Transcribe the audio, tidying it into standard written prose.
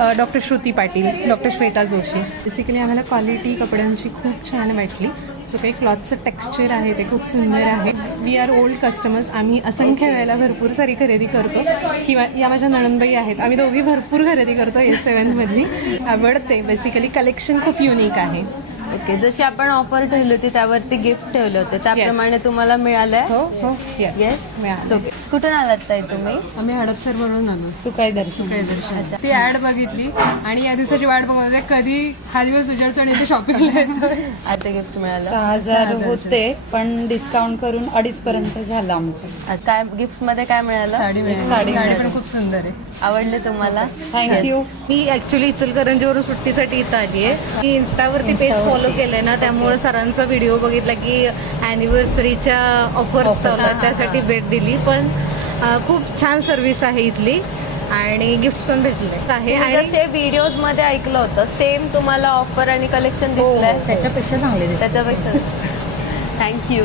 Doctor Shruti Patil, doctor Shweta Joshi. Basically आम्हाला quality कपड्यांची खूप छान वाटली. सो काही क्लॉथचं टेक्स्चर आहे ते खूप सुंदर आहे. We are old customers. आम्ही असंख्य वेळेला भरपूर सारी खरेदी करतो. किंवा या माझ्या नणंदबाई आहेत, आम्ही दोघी भरपूर खरेदी करतो. S7मधली आवडते. बेसिकली कलेक्शन खूप युनिक आहे. ओके, जशी आपण ऑफर ठेवली होती त्यावरती गिफ्ट ठेवलं होतं त्याप्रमाणे तुम्हाला मिळालंय. हो हो येस मिळालं. कुठून आलात ताई तुम्ही? आम्ही हडपसरवरून आलो. तू काय दर्शन? अच्छा. ती ऍड बघितली आणि या दिवसाची वाट बघत होते कधी हा दिवस उजाडतो आणि इथे शॉपिंगला येतोय. आता गिफ्ट मिळालं. 6,000 होते पण डिस्काउंट करून 2.5 पर्यंत झालं आमचं. काय गिफ्ट मध्ये काय मिळालं? साडी मिळाली. साडी साडी पण खूप सुंदर आहे. आवडले तुम्हाला? थँक्यू. मी ऍक्च्युली इचलकरंजीवरून सुट्टीसाठी इथं आली आहे. मी इन्स्टावरती पेज फॉलो केलंय ना, त्यामुळे सरांचा व्हिडिओ बघितला की अॅनिव्हर्सरीच्या ऑफर्स चालतात त्यासाठी भेट दिली. पण खूप छान सर्व्हिस आहे इथली आणि गिफ्ट पण भेटले आहे. आणि जसे व्हिडिओज मध्ये ऐकलं होतं सेम तुम्हाला ऑफर आणि कलेक्शन दिसलंय? त्याच्यापेक्षा चांगले दिसतात. त्याच्यापेक्षा थँक्यू.